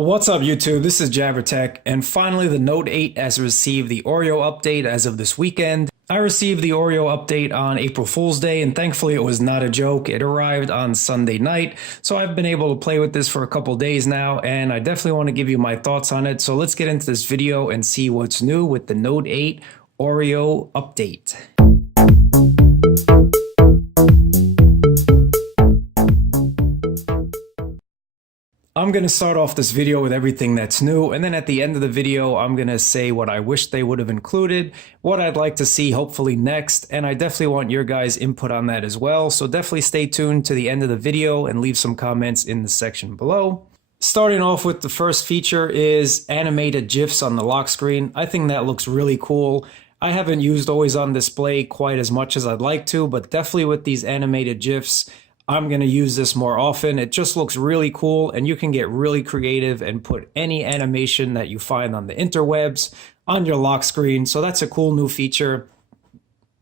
What's up YouTube, this is JabberTech, and finally the Note 8 has received the Oreo update as of this weekend. I received the Oreo update on April Fool's Day, and thankfully it was not a joke. It arrived on Sunday night, so I've been able to play with this for a couple days now, and I definitely want to give you my thoughts on it. So let's get into this video and see what's new with the Note 8 Oreo update. I'm going to start off this video with everything that's new, and then at the end of the video I'm going to say what I wish they would have included, what I'd like to see hopefully next, and I definitely want your guys' input on that as well, so definitely stay tuned to the end of the video and leave some comments in the section below. Starting off with the first feature is animated GIFs on the lock screen. I think that looks really cool. I haven't used Always On Display quite as much as I'd like to, but definitely with these animated GIFs, I'm going to use this more often. It just looks really cool, and you can get really creative and put any animation that you find on the interwebs on your lock screen. So that's a cool new feature.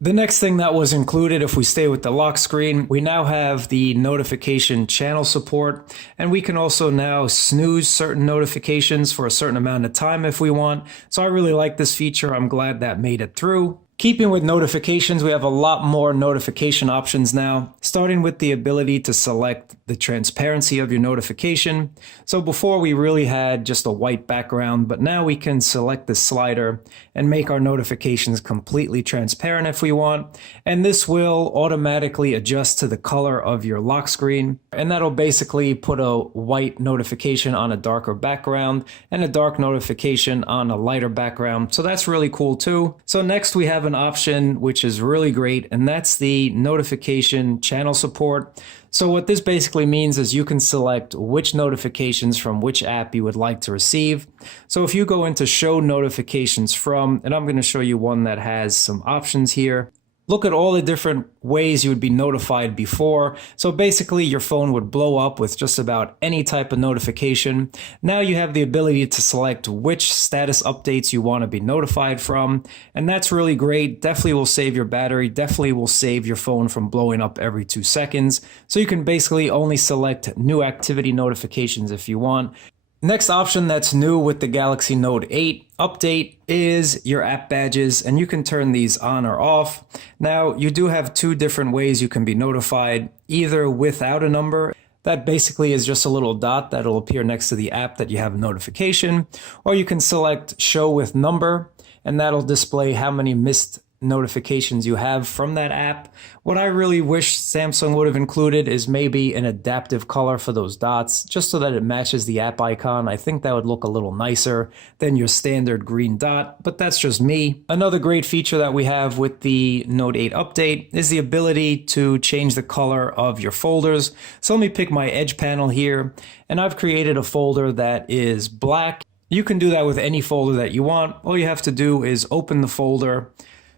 The next thing that was included, if we stay with the lock screen, we now have the notification channel support, and we can also now snooze certain notifications for a certain amount of time if we want. So I really like this feature. I'm glad that made it through. Keeping with notifications, we have a lot more notification options now, starting with the ability to select the transparency of your notification. So before we really had just a white background, but now we can select the slider and make our notifications completely transparent if we want. And this will automatically adjust to the color of your lock screen. And that'll basically put a white notification on a darker background and a dark notification on a lighter background. So that's really cool too. So next we have an option which is really great, and that's the notification channel support. So what this basically means is you can select which notifications from which app you would like to receive. So if you go into show notifications from, and I'm going to show you one that has some options here. Look at all the different ways you would be notified before. So basically your phone would blow up with just about any type of notification. Now you have the ability to select which status updates you want to be notified from. And that's really great. Definitely will save your battery. Definitely will save your phone from blowing up every 2 seconds. So you can basically only select new activity notifications if you want. Next option that's new with the Galaxy Note 8 update is your app badges, and you can turn these on or off. Now, you do have 2 different ways you can be notified, either without a number. That basically is just a little dot that'll appear next to the app that you have a notification, or you can select show with number, and that'll display how many missed notifications you have from that app. What I really wish Samsung would have included is maybe an adaptive color for those dots, just so that it matches the app icon. I think that would look a little nicer than your standard green dot, but that's just me. Another great feature that we have with the Note 8 update is the ability to change the color of your folders. So let me pick my Edge panel here, and I've created a folder that is black. You can do that with any folder that you want. All you have to do is open the folder,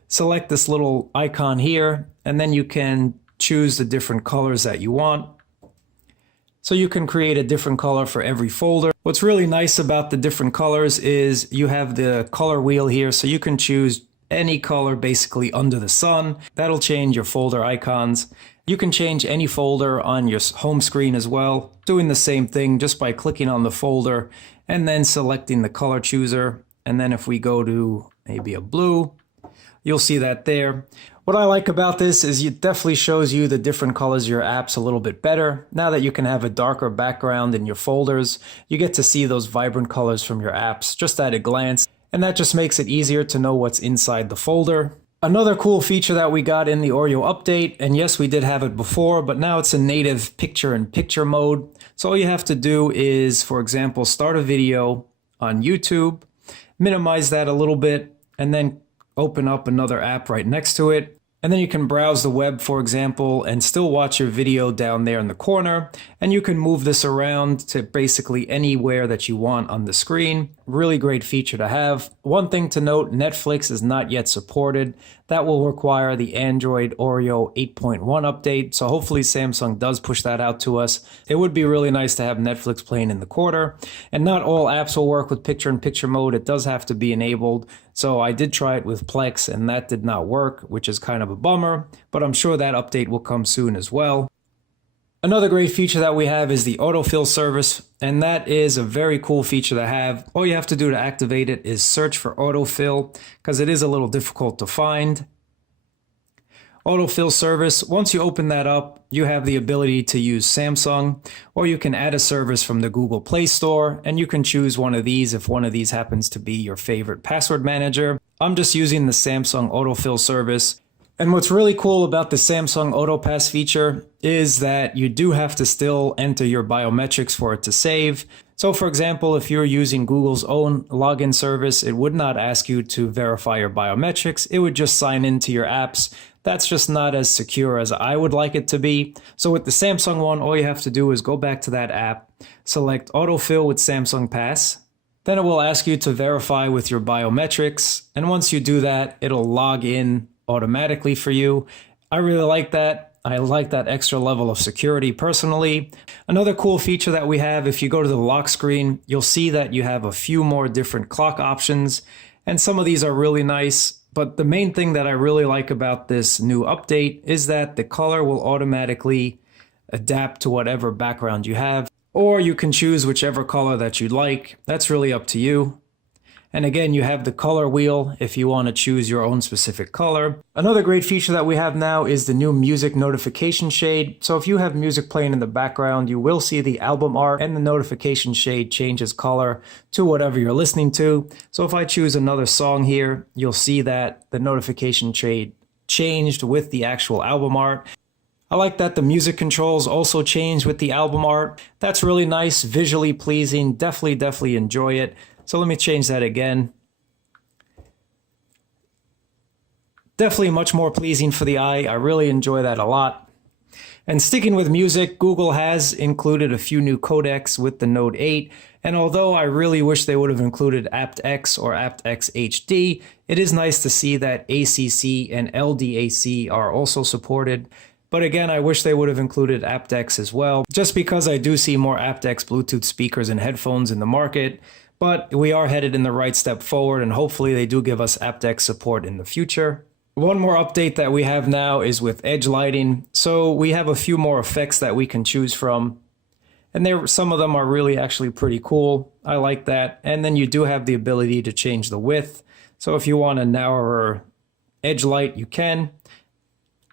select this little icon here, and then you can choose the different colors that you want. So you can create a different color for every folder. What's really nice about the different colors is you have the color wheel here, so you can choose any color basically under the sun. That'll change your folder icons. You can change any folder on your home screen as well, doing the same thing just by clicking on the folder and then selecting the color chooser. And then if we go to maybe a blue, you'll see that there. What I like about this is it definitely shows you the different colors of your apps a little bit better. Now that you can have a darker background in your folders, you get to see those vibrant colors from your apps just at a glance, and that just makes it easier to know what's inside the folder. Another cool feature that we got in the Oreo update, and yes, we did have it before, but now it's a native picture-in-picture mode. So all you have to do is, for example, start a video on YouTube, minimize that a little bit, and then open up another app right next to it. And then you can browse the web, for example, and still watch your video down there in the corner. And you can move this around to basically anywhere that you want on the screen. Really great feature to have. One thing to note, Netflix is not yet supported. That will require the Android Oreo 8.1 update. So hopefully Samsung does push that out to us. It would be really nice to have Netflix playing in the corner. And not all apps will work with picture-in-picture mode. It does have to be enabled. So I did try it with Plex and that did not work, which is kind of a bummer. But I'm sure that update will come soon as well. Another great feature that we have is the autofill service, and that is a very cool feature to have. All you have to do to activate it is search for autofill, because it is a little difficult to find. Autofill service, once you open that up, you have the ability to use Samsung, or you can add a service from the Google Play Store, and you can choose one of these if one of these happens to be your favorite password manager. I'm just using the Samsung autofill service. And what's really cool about the Samsung AutoPass feature is that you do have to still enter your biometrics for it to save. So for example, if you're using Google's own login service, it would not ask you to verify your biometrics. It would just sign into your apps. That's just not as secure as I would like it to be. So with the Samsung one, all you have to do is go back to that app, select autofill with Samsung Pass. Then it will ask you to verify with your biometrics. And once you do that, it'll log in automatically for you. I really like that. I like that extra level of security personally. Another cool feature that we have, if you go to the lock screen, you'll see that you have a few more different clock options, and some of these are really nice. But the main thing that I really like about this new update is that the color will automatically adapt to whatever background you have, or you can choose whichever color that you'd like. That's really up to you. And again, you have the color wheel if you want to choose your own specific color. Another great feature that we have now is the new music notification shade. So if you have music playing in the background, you will see the album art and the notification shade changes color to whatever you're listening to. So if I choose another song here, you'll see that the notification shade changed with the actual album art. I like that the music controls also changed with the album art. That's really nice, visually pleasing. Definitely enjoy it. So let me change that again. Definitely much more pleasing for the eye. I really enjoy that a lot. And sticking with music, Google has included a few new codecs with the Note 8. And although I really wish they would have included aptX or aptX HD, it is nice to see that ACC and LDAC are also supported. But again, I wish they would have included aptX as well, just because I do see more aptX Bluetooth speakers and headphones in the market. But we are headed in the right step forward, and hopefully they do give us aptX support in the future. One more update that we have now is with edge lighting. So we have a few more effects that we can choose from. And some of them are really actually pretty cool. I like that. And then you do have the ability to change the width. So if you want a narrower edge light, you can.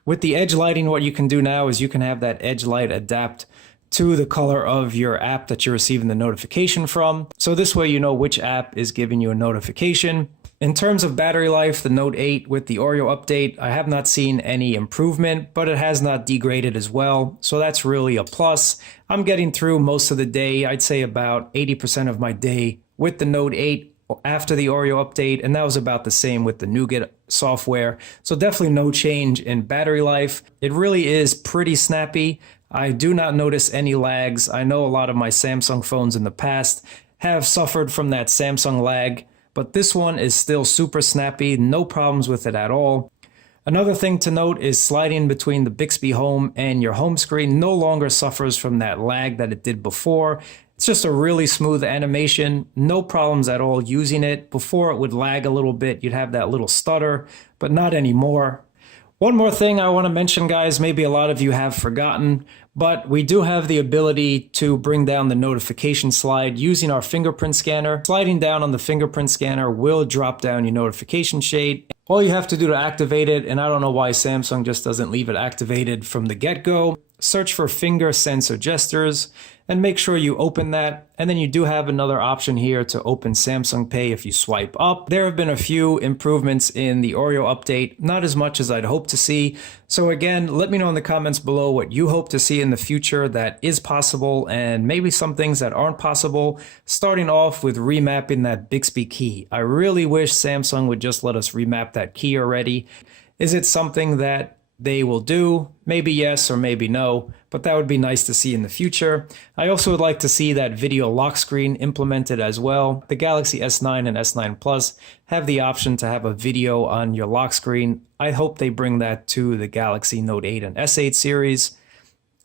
With the edge lighting, what you can do now is you can have that edge light adapt to the color of your app that you're receiving the notification from. So this way you know which app is giving you a notification. In terms of battery life, the Note 8 with the Oreo update, I have not seen any improvement, but it has not degraded as well. So that's really a plus. I'm getting through most of the day. I'd say about 80% of my day with the Note 8 after the Oreo update, and that was about the same with the Nougat software. So definitely no change in battery life. It really is pretty snappy. I do not notice any lags. I know a lot of my Samsung phones in the past have suffered from that Samsung lag, but this one is still super snappy, no problems with it at all. Another thing to note is sliding between the Bixby Home and your home screen no longer suffers from that lag that it did before. It's just a really smooth animation, no problems at all using it. Before it would lag a little bit, you'd have that little stutter, but not anymore. One more thing I want to mention, guys, maybe a lot of you have forgotten, but we do have the ability to bring down the notification slide using our fingerprint scanner. Sliding down on the fingerprint scanner will drop down your notification shade. All you have to do to activate it, and I don't know why Samsung just doesn't leave it activated from the get-go, search for finger sensor gestures and make sure you open that. And then you do have another option here to open Samsung Pay if you swipe up. There have been a few improvements in the Oreo update, not as much as I'd hope to see. So again, let me know in the comments below what you hope to see in the future that is possible, and maybe some things that aren't possible, starting off with remapping that Bixby key. I really wish Samsung would just let us remap that key already. Is it something that they will do? Maybe yes or maybe no, but that would be nice to see in the future. I also would like to see that video lock screen implemented as well. The Galaxy S9 and S9 Plus have the option to have a video on your lock screen. I hope they bring that to the Galaxy Note 8 and S8 series.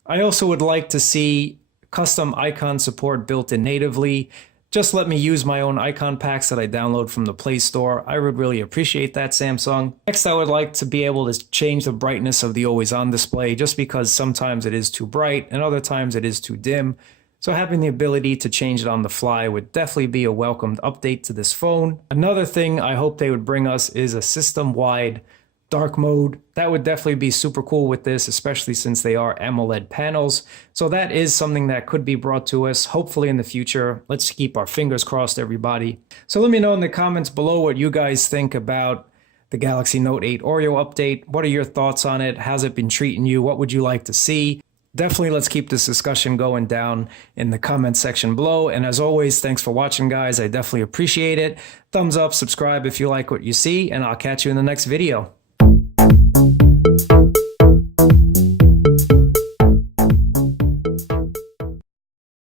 I also would like to see custom icon support built in natively. just let me use my own icon packs that I download from the Play Store. I would really appreciate that, Samsung. Next, I would like to be able to change the brightness of the always on display, just because sometimes it is too bright and other times it is too dim. So having the ability to change it on the fly would definitely be a welcomed update to this phone. Another thing I hope they would bring us is a system-wide dark mode. That would definitely be super cool with this, especially since they are AMOLED panels. So that is something that could be brought to us, hopefully in the future. Let's keep our fingers crossed, everybody. So let me know in the comments below what you guys think about the Galaxy Note 8 Oreo update. What are your thoughts on it? How's it been treating you? What would you like to see? Definitely let's keep this discussion going down in the comment section below. And as always, thanks for watching, guys. I definitely appreciate it. Thumbs up, subscribe if you like what you see, and I'll catch you in the next video.